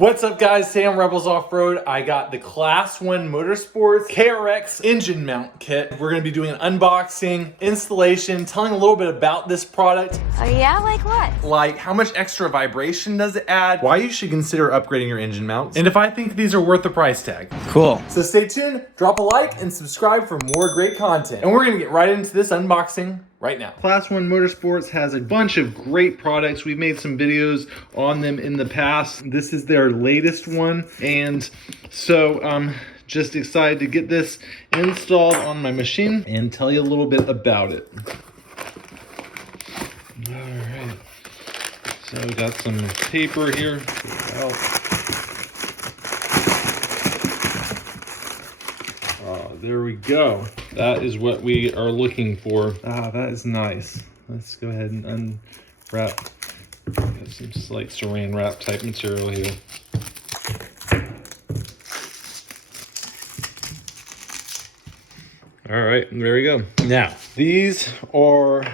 What's up guys, today on Rebels Off-Road, I got the Class1Motorsports KRX engine mount kit. We're gonna be doing an unboxing, installation, telling a little bit about this product. Oh yeah, like what? Like how much extra vibration does it add, why you should consider upgrading your engine mounts, and if I think these are worth the price tag. Cool. So stay tuned, drop a like, and subscribe for more great content. And we're gonna get right into this unboxing right now. Class1Motorsports has a bunch of great products. We've made some videos on them in the past. This is their latest one, and so just excited to get this installed on my machine and tell you a little bit about it. All right, so we got some paper here. There we go. That is what we are looking for. Ah, that is nice. Let's go ahead and unwrap. Got some just like saran wrap type material here. All right, there we go. Now, these are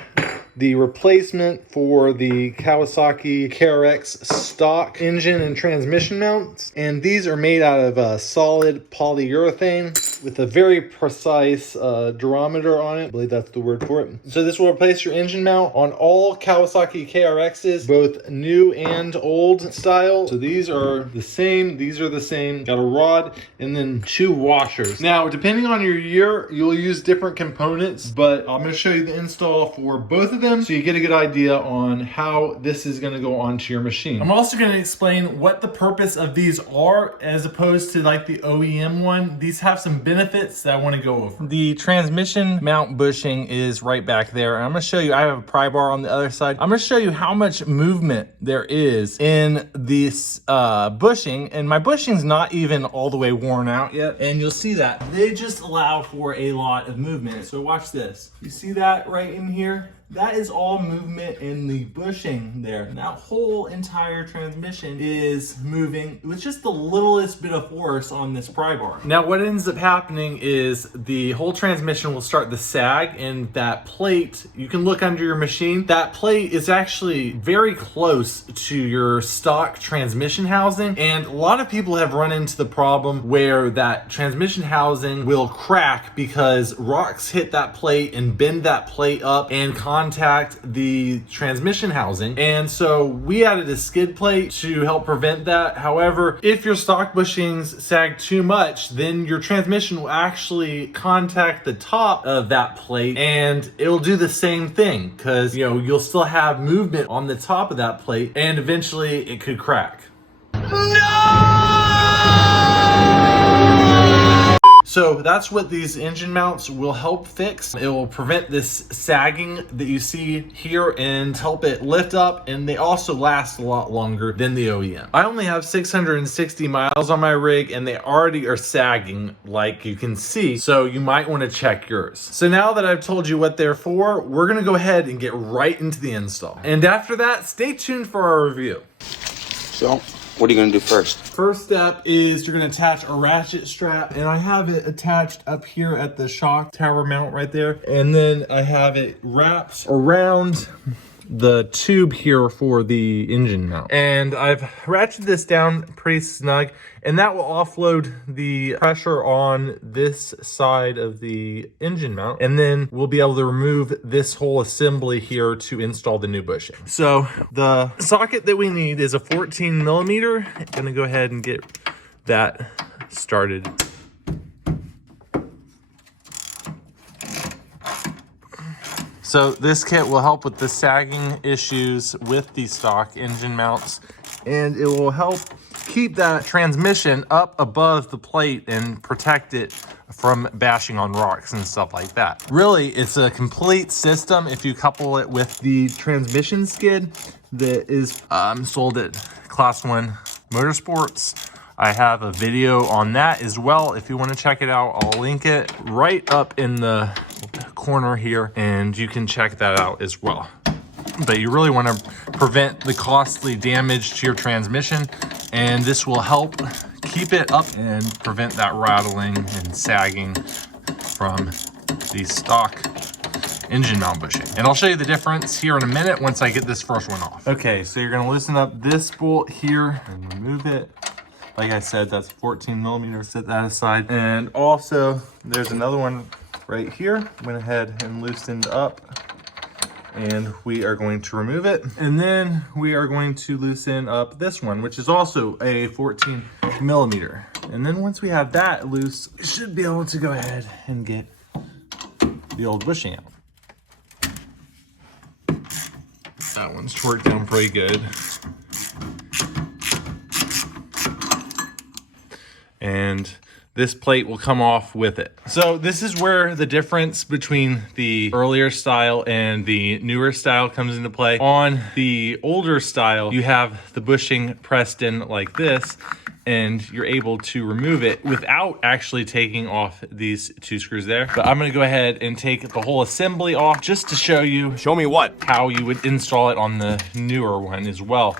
the replacement for the Kawasaki KRX stock engine and transmission mounts. And these are made out of solid polyurethane with a very precise durometer on it. I believe that's the word for it. So this will replace your engine mount on all Kawasaki KRXs, both new and old style. So these are the same, these are the same. Got a rod and then two washers. Now, depending on your year, you'll use different components, but I'm gonna show you the install for both of them so you get a good idea on how this is gonna go onto your machine. I'm also gonna explain what the purpose of these are as opposed to like the OEM one. These have some benefits that I want to go over. The transmission mount bushing is right back there. And I'm going to show you, I have a pry bar on the other side. I'm going to show you how much movement there is in this bushing. And my bushing's not even all the way worn out yet. And you'll see that they just allow for a lot of movement. So watch this. You see that right in here? That is all movement in the bushing there. And that whole entire transmission is moving with just the littlest bit of force on this pry bar. Now what ends up happening is the whole transmission will start to sag, and that plate, you can look under your machine, that plate is actually very close to your stock transmission housing. And a lot of people have run into the problem where that transmission housing will crack because rocks hit that plate and bend that plate up and contact the transmission housing. And so we added a skid plate to help prevent that. However, if your stock bushings sag too much, then your transmission will actually contact the top of that plate and it'll do the same thing, because you'll still have movement on the top of that plate and eventually it could crack. So that's what these engine mounts will help fix. It will prevent this sagging that you see here and help it lift up, and they also last a lot longer than the OEM. I only have 660 miles on my rig and they already are sagging like you can see, so you might want to check yours. So now that I've told you what they're for, we're gonna go ahead and get right into the install. And after that, stay tuned for our review. So, what are you gonna do first? First step is you're gonna attach a ratchet strap, and I have it attached up here at the shock tower mount right there. And then I have it wrapped around the tube here for the engine mount. And I've ratcheted this down pretty snug, and that will offload the pressure on this side of the engine mount. And then we'll be able to remove this whole assembly here to install the new bushing. So the socket that we need is a 14 millimeter. I'm gonna go ahead and get that started. So this kit will help with the sagging issues with the stock engine mounts, and it will help keep that transmission up above the plate and protect it from bashing on rocks and stuff like that. Really, it's a complete system if you couple it with the transmission skid that is sold at Class1Motorsports. I have a video on that as well. If you want to check it out, I'll link it right up in the corner here, and you can check that out as well. But you really want to prevent the costly damage to your transmission, and this will help keep it up and prevent that rattling and sagging from the stock engine mount bushing. And I'll show you the difference here in a minute once I get this first one off. Okay, so you're gonna loosen up this bolt here and remove it. Like I said, that's 14 millimeters. Set that aside. And also there's another one right here. Went ahead and loosened up, and we are going to remove it. And then we are going to loosen up this one, which is also a 14 millimeter. And then once we have that loose, we should be able to go ahead and get the old bushing out. That one's torqued down pretty good. And this plate will come off with it. So this is where the difference between the earlier style and the newer style comes into play. On the older style, you have the bushing pressed in like this, and you're able to remove it without actually taking off these two screws there. But I'm gonna go ahead and take the whole assembly off just to show you. Show me what? How you would install it on the newer one as well.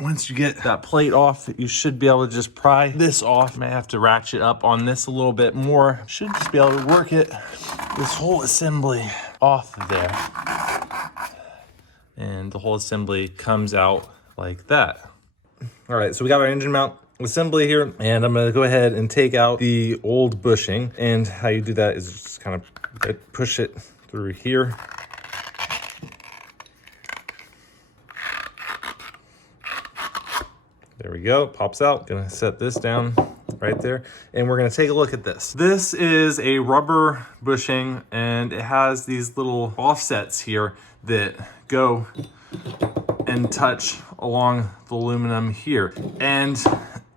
Once you get that plate off, you should be able to just pry this off. May have to ratchet up on this a little bit more. Should just be able to work it, this whole assembly off there. And the whole assembly comes out like that. All right, so we got our engine mount assembly here, and I'm gonna go ahead and take out the old bushing. And how you do that is just kind of push it through here. There we go, pops out. Gonna set this down right there. And we're gonna take a look at this. This is a rubber bushing, and it has these little offsets here that go and touch along the aluminum here. And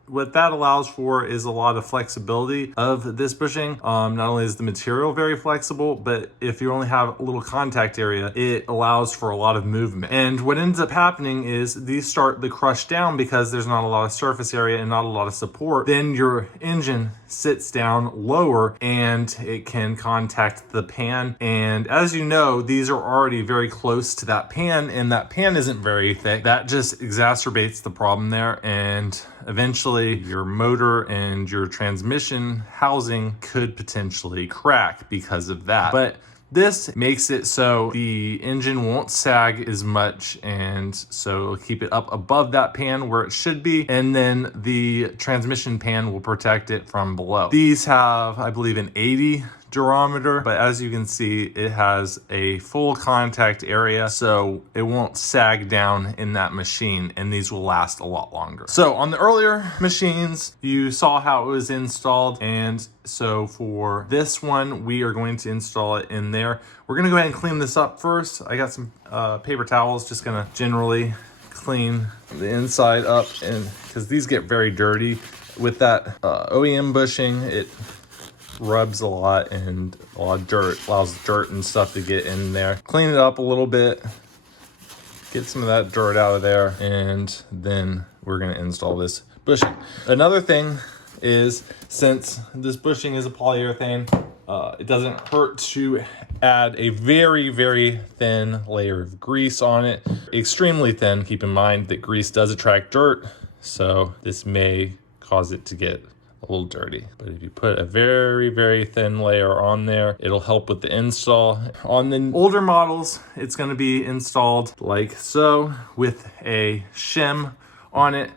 what that allows for is a lot of flexibility of this bushing. Not only is the material very flexible, but if you only have a little contact area, it allows for a lot of movement. And what ends up happening is these start to crush down because there's not a lot of surface area and not a lot of support. Then your engine sits down lower and it can contact the pan. And as you know, these are already very close to that pan, and that pan isn't very thick. That just exacerbates the problem there, and eventually your motor and your transmission housing could potentially crack because of that. But this makes it so the engine won't sag as much, and so it'll keep it up above that pan where it should be, and then the transmission pan will protect it from below. These have, I believe, an 80 durometer, but as you can see, it has a full contact area, so it won't sag down in that machine, and these will last a lot longer. So on the earlier machines, you saw how it was installed, and so for this one, we are going to install it in there. We're gonna go ahead and clean this up first. I got some paper towels, just gonna generally clean the inside up, and because these get very dirty with that OEM bushing, it rubs a lot, and a lot of dirt, allows dirt and stuff to get in there. Clean it up a little bit, get some of that dirt out of there, and then we're gonna install this bushing. Another thing is, since this bushing is a polyurethane, it doesn't hurt to add a very, very thin layer of grease on it. Extremely thin. Keep in mind that grease does attract dirt, so this may cause it to get a little dirty. But if you put a very, very thin layer on there, it'll help with the install. On the older models, it's gonna be installed like so, with a shim on it,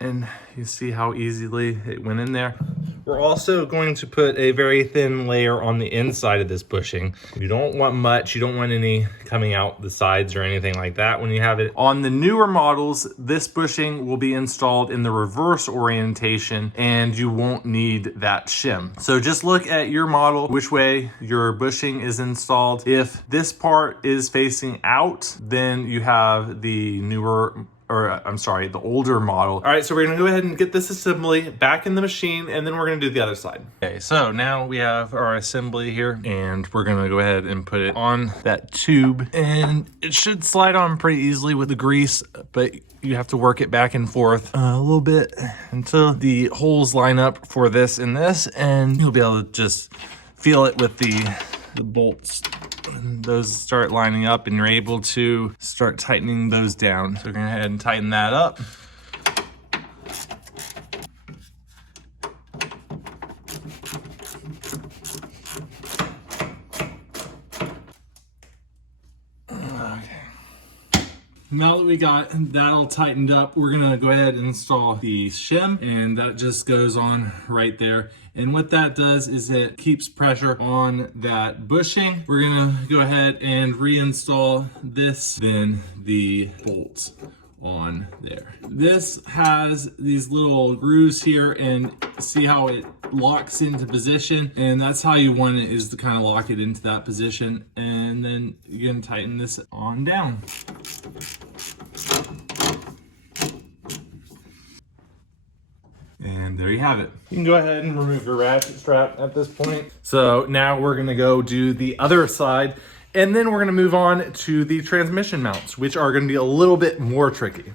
and you see how easily it went in there. We're also going to put a very thin layer on the inside of this bushing. You don't want much, you don't want any coming out the sides or anything like that when you have it. On the newer models, this bushing will be installed in the reverse orientation, and you won't need that shim. So just look at your model, which way your bushing is installed. If this part is facing out, then you have the newer, or I'm sorry, the older model. All right, so we're gonna go ahead and get this assembly back in the machine, and then we're gonna do the other side. Okay, so now we have our assembly here, and we're gonna go ahead and put it on that tube, and it should slide on pretty easily with the grease, but you have to work it back and forth a little bit until the holes line up for this and this, and you'll be able to just feel it with the bolts. Those start lining up, and you're able to start tightening those down. So we're gonna go ahead and tighten that up. Okay. now that we got that all tightened up, we're gonna go ahead and install the shim, and that just goes on right there. And what that does is it keeps pressure on that bushing. We're gonna go ahead and reinstall this, then the bolts on there. This has these little grooves here, and see how it locks into position, and that's how you want it, is to kind of lock it into that position, and then you can tighten this on down. And there you have it. You can go ahead and remove your ratchet strap at this point. So now we're gonna go do the other side, and then we're gonna move on to the transmission mounts, which are gonna be a little bit more tricky.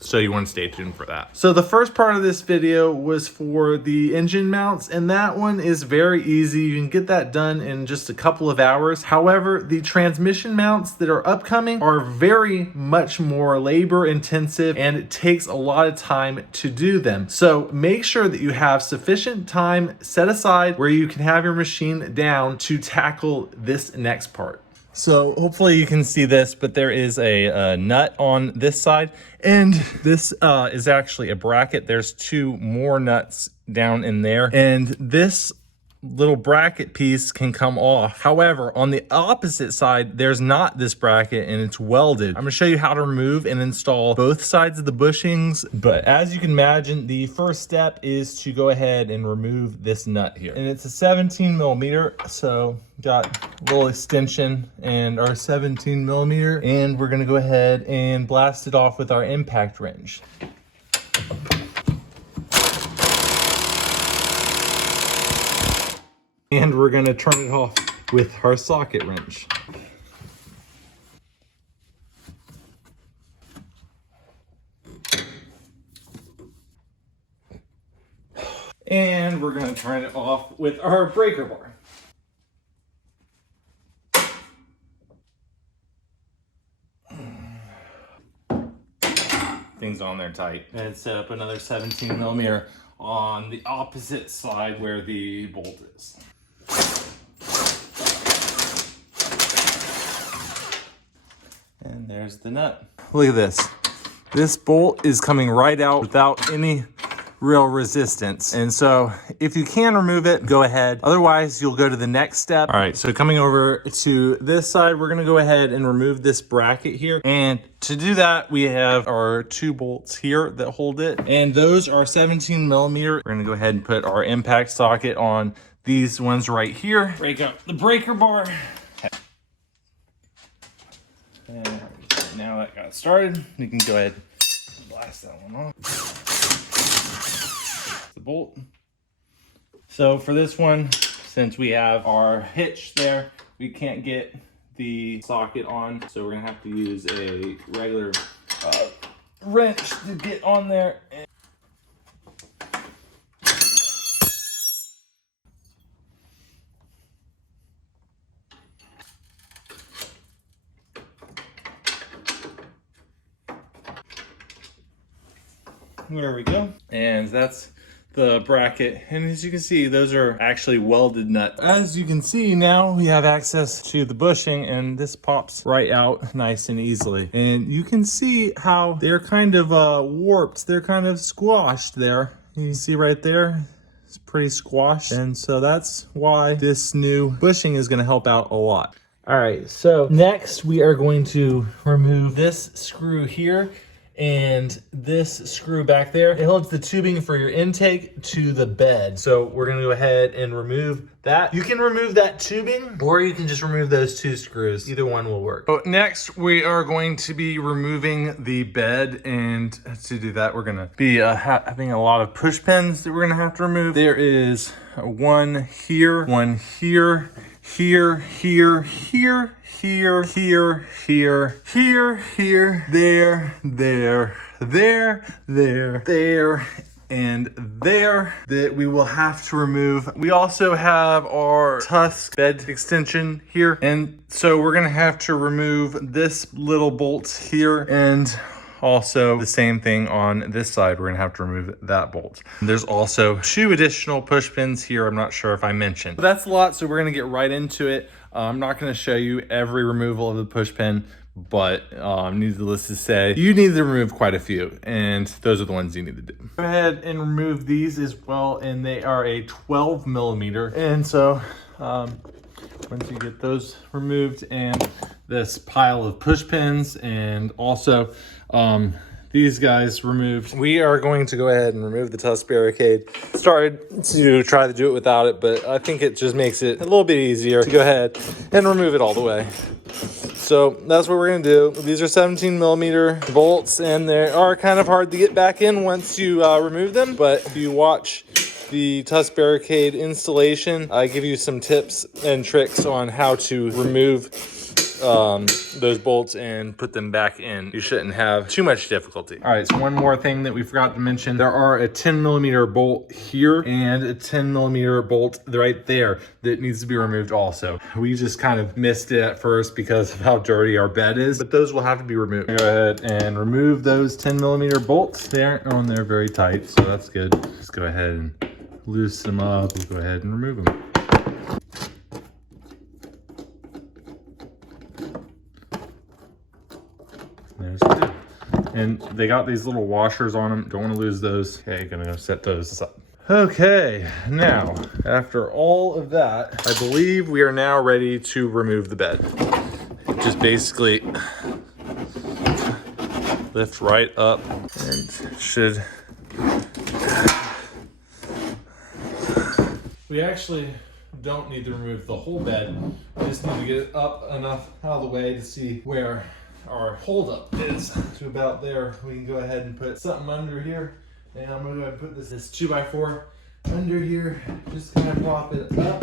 So you want to stay tuned for that. So the first part of this video was for the engine mounts, and that one is very easy. You can get that done in just a couple of hours. However, the transmission mounts that are upcoming are very much more labor intensive, and it takes a lot of time to do them. So make sure that you have sufficient time set aside where you can have your machine down to tackle this next part. So hopefully you can see this, but there is a nut on this side, and this is actually a bracket. There's two more nuts down in there, and this little bracket piece can come off. However, on the opposite side, there's not this bracket, and it's welded. I'm gonna show you how to remove and install both sides of the bushings, but as you can imagine, the first step is to go ahead and remove this nut here. And it's a 17 millimeter, so got a little extension and our 17 millimeter, and we're gonna go ahead and blast it off with our impact wrench. And we're gonna turn it off with our socket wrench. And we're gonna turn it off with our breaker bar. Things on there tight. And set up another 17 millimeter on the opposite side where the bolt is. And there's the nut. Look at this. This bolt is coming right out without any real resistance. And so if you can remove it, go ahead. Otherwise, you'll go to the next step. All right, so coming over to this side, we're gonna go ahead and remove this bracket here. And to do that, we have our two bolts here that hold it. And those are 17 millimeter. We're gonna go ahead and put our impact socket on these ones right here. Break up the breaker bar. And now that got started, we can go ahead and blast that one off. The bolt. So for this one, since we have our hitch there, we can't get the socket on, so we're gonna have to use a regular wrench to get on there. There we go. And that's the bracket. And as you can see, those are actually welded nuts. As you can see, now we have access to the bushing, and this pops right out nice and easily. And you can see how they're kind of warped. They're kind of squashed there. You can see right there, it's pretty squashed. And so that's why this new bushing is gonna help out a lot. All right, so next we are going to remove this screw here and this screw back there. It holds the tubing for your intake to the bed. So we're gonna go ahead and remove that. You can remove that tubing, or you can just remove those two screws. Either one will work. So next, we are going to be removing the bed, and to do that, we're gonna be having a lot of push pins that we're gonna have to remove. There is one here, here, here, here, here, here, here, here, here, there, and there that we will have to remove. We also have our tusk bed extension here, and so we're gonna have to remove this little bolt here, and also the same thing on this side. We're gonna have to remove that bolt. There's also two additional push pins here. I'm not sure if I mentioned. But that's a lot, so we're gonna get right into it. I'm not gonna show you every removal of the push pin, but needless to say, you need to remove quite a few, and those are the ones you need to do. Go ahead and remove these as well, and they are a 12 millimeter. And so once you get those removed, and this pile of push pins, and also these guys removed, we are going to go ahead and remove the tusk barricade. Started to try to do it without it, but I think it just makes it a little bit easier to go ahead and remove it all the way. So that's what we're gonna do. These are 17 millimeter bolts, and they are kind of hard to get back in once you remove them, but if you watch the tusk barricade installation, I give you some tips and tricks on how to remove those bolts and put them back in. You shouldn't have too much difficulty. All right, so one more thing that we forgot to mention, there are a 10 millimeter bolt here and a 10 millimeter bolt right there that needs to be removed also. We just kind of missed it at first because of how dirty our bed is, but those will have to be removed. Go ahead and remove those 10 millimeter bolts. They aren't on there very tight, so that's good. Just go ahead and loosen them up. We'll go ahead and remove them. There's two. And they got these little washers on them. Don't want to lose those. Okay, gonna go set those aside. Okay, now, after all of that, I believe we are now ready to remove the bed. Just basically lift right up and should... We actually don't need to remove the whole bed. We just need to get it up enough out of the way to see where our holdup is. To about there, we can go ahead and put something under here. And I'm gonna go ahead and put this 2x4 under here. Just kind of prop it up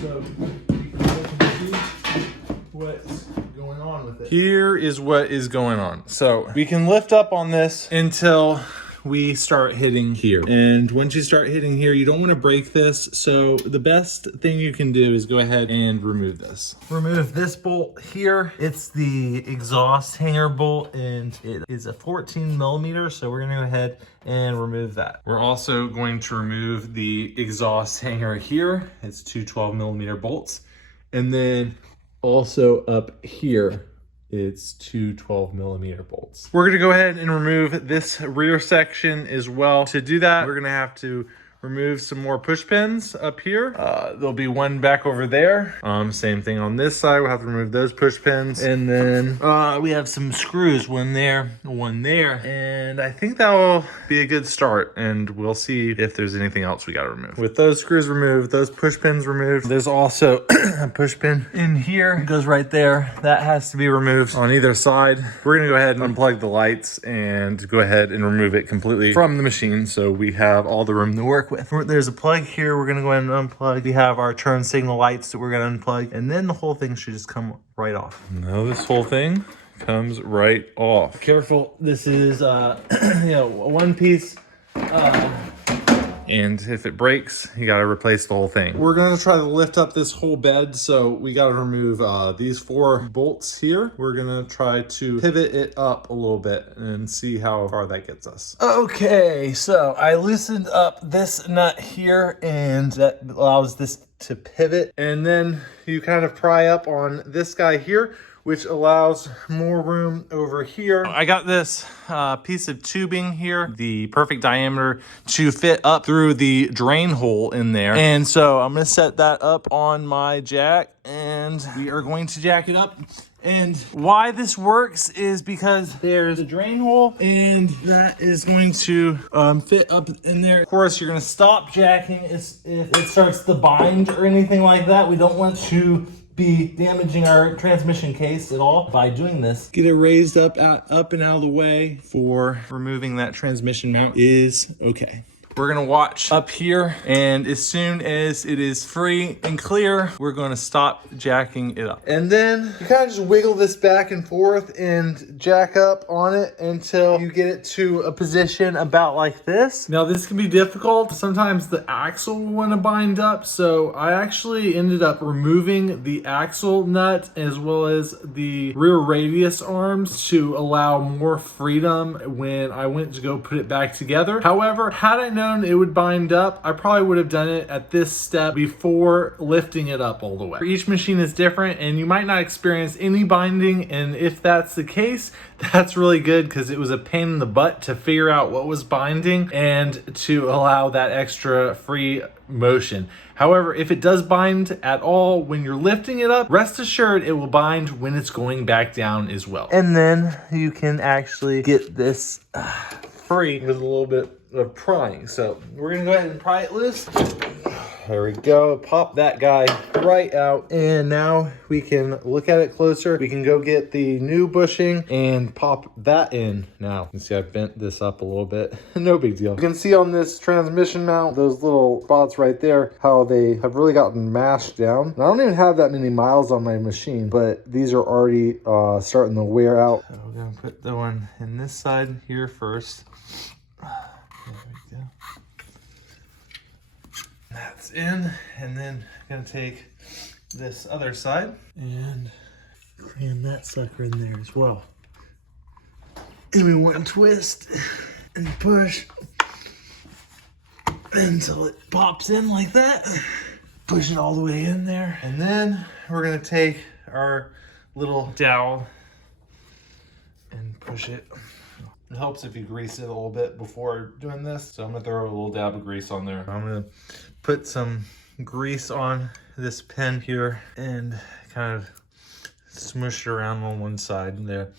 so you can look and see what's going on with it. Here is what is going on. So we can lift up on this until we start hitting here. And once you start hitting here, you don't want to break this. So the best thing you can do is go ahead and remove this. Remove this bolt here. It's the exhaust hanger bolt, and it is a 14 millimeter. So we're gonna go ahead and remove that. We're also going to remove the exhaust hanger here. It's two 12 millimeter bolts. And then also up here, it's two 12 millimeter bolts. We're gonna go ahead and remove this rear section as well. To do that, we're gonna have to remove some more push pins up here. There'll be one back over there. Same thing on this side. We'll have to remove those push pins. And then we have some screws, one there, one there. And I think that will be a good start. And we'll see if there's anything else we gotta remove. With those screws removed, those push pins removed, there's also a push pin in here. It goes right there. That has to be removed on either side. We're gonna go ahead and unplug the lights and go ahead and remove it completely from the machine, so we have all the room to work with. There's a plug here. We're gonna go ahead and unplug. We have our turn signal lights that we're gonna unplug, and then the whole thing should just come right off. Now this whole thing comes right off. Careful, this is you know, one piece. And if it breaks, you gotta replace the whole thing. We're gonna try to lift up this whole bed, so we gotta remove these 4 bolts here. We're gonna try to pivot it up a little bit and see how far that gets us. Okay, so I loosened up this nut here, and that allows this to pivot. And then you kind of pry up on this guy here, which allows more room over here. I got this piece of tubing here, the perfect diameter to fit up through the drain hole in there. And so I'm gonna set that up on my jack, and we are going to jack it up. And why this works is because there's a drain hole, and that is going to fit up in there. Of course, you're gonna stop jacking if it starts to bind or anything like that. We don't want to be damaging our transmission case at all by doing this. Get it raised up and out of the way for removing that transmission mount is okay. We're gonna watch up here, and as soon as it is free and clear, we're gonna stop jacking it up. And then you kind of just wiggle this back and forth and jack up on it until you get it to a position about like this. Now this can be difficult. Sometimes the axle will want to bind up, so I actually ended up removing the axle nut as well as the rear radius arms to allow more freedom when I went to go put it back together. However, had I known known it would bind up, I probably would have done it at this step before lifting it up all the way. Each machine is different and you might not experience any binding, and if that's the case, that's really good because it was a pain in the butt to figure out what was binding and to allow that extra free motion. However, if it does bind at all when you're lifting it up, rest assured it will bind when it's going back down as well. And then you can actually get this free with a little bit of prying. So we're gonna go ahead and pry it loose. There we go. Pop that guy right out. And now we can look at it closer. We can go get the new bushing and pop that in now. You can see I bent this up a little bit. No big deal. You can see on this transmission mount, those little spots right there, how they have really gotten mashed down. And I don't even have that many miles on my machine, but these are already starting to wear out. So we're gonna put the one in this side here first. There we go. That's in, and then I'm gonna take this other side and cram that sucker in there as well. And we want to twist and push until it pops in like that. Push it all the way in there. And then we're gonna take our little dowel and push it. It helps if you grease it a little bit before doing this. So I'm gonna throw a little dab of grease on there. I'm gonna put some grease on this pin here and kind of smush it around on one side there.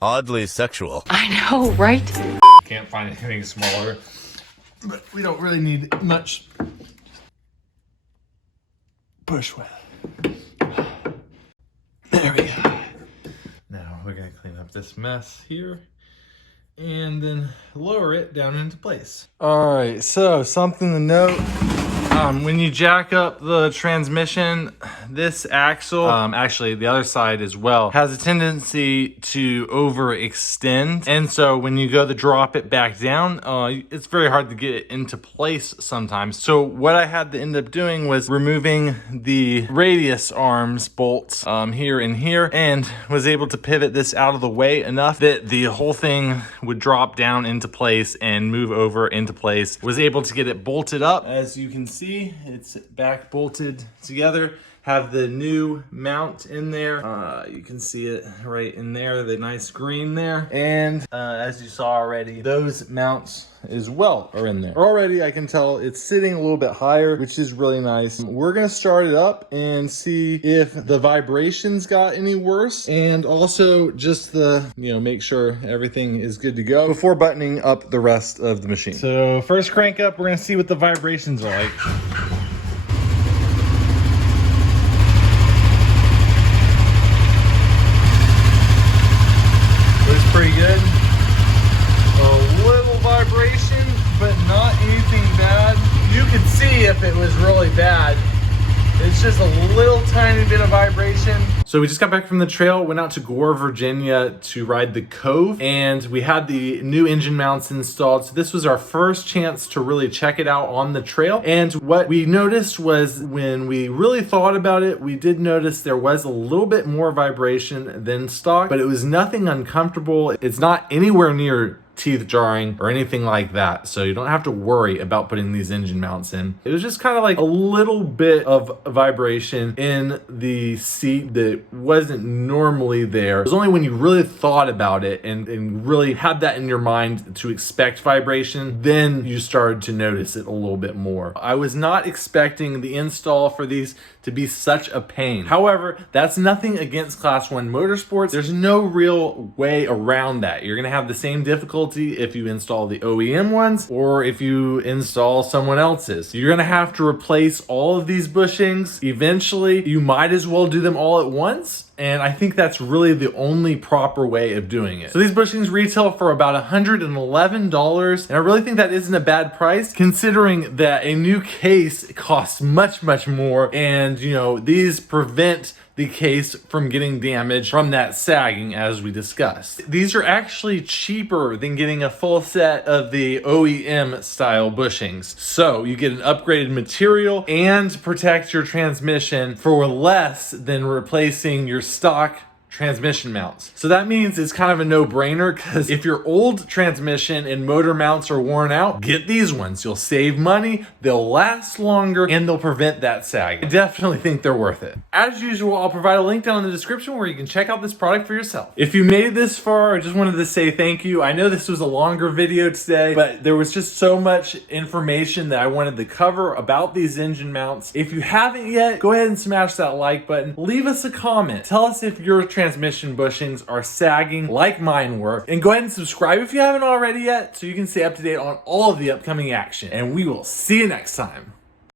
Oddly sexual. I know, right? Can't find anything smaller, but we don't really need much push with. There we go. Now we're gonna clean up this mess here and then lower it down into place. All right, so something to note. When you jack up the transmission, this axle, actually the other side as well, has a tendency to overextend. And so when you go to drop it back down, it's very hard to get it into place sometimes. So what I had to end up doing was removing the radius arms bolts here and here, and was able to pivot this out of the way enough that the whole thing would drop down into place and move over into place. Was able to get it bolted up. As you can see, it's back bolted together. Have the new mount in there. You can see it right in there, the nice green there. And as you saw already, those mounts as well are in there. Already I can tell it's sitting a little bit higher, which is really nice. We're gonna start it up and see if the vibrations got any worse, and also just make sure everything is good to go before buttoning up the rest of the machine. So first crank up, we're gonna see what the vibrations are like. Pretty good. A little vibration, but not anything bad. You could see if it was really bad. It's just a little tiny bit of vibration. So we just got back from the trail, went out to Gore, Virginia to ride the Cove, and we had the new engine mounts installed. So this was our first chance to really check it out on the trail. And what we noticed was, when we really thought about it, we did notice there was a little bit more vibration than stock, but it was nothing uncomfortable. It's not anywhere near teeth jarring or anything like that, so you don't have to worry about putting these engine mounts in. It was just kind of like a little bit of vibration in the seat that wasn't normally there. It was only when you really thought about it and really had that in your mind to expect vibration, then you started to notice it a little bit more. I was not expecting the install for these to be such a pain. However, that's nothing against Class 1 Motorsports. There's no real way around that. You're gonna have the same difficulty if you install the OEM ones or if you install someone else's. You're gonna have to replace all of these bushings. Eventually, you might as well do them all at once. And I think that's really the only proper way of doing it. So these bushings retail for about $111. And I really think that isn't a bad price, considering that a new case costs much, much more. And these prevent the case from getting damaged from that sagging, as we discussed. These are actually cheaper than getting a full set of the OEM style bushings. So you get an upgraded material and protect your transmission for less than replacing your stock transmission mounts. So that means it's kind of a no-brainer, because if your old transmission and motor mounts are worn out, get these ones. You'll save money, they'll last longer, and they'll prevent that sag. I definitely think they're worth it. As usual, I'll provide a link down in the description where you can check out this product for yourself. If you made it this far, I just wanted to say thank you. I know this was a longer video today, but there was just so much information that I wanted to cover about these engine mounts. If you haven't yet, go ahead and smash that like button. Leave us a comment. Tell us if your transmission bushings are sagging like mine were. And go ahead and subscribe if you haven't already yet, so you can stay up to date on all of the upcoming action. And we will see you next time.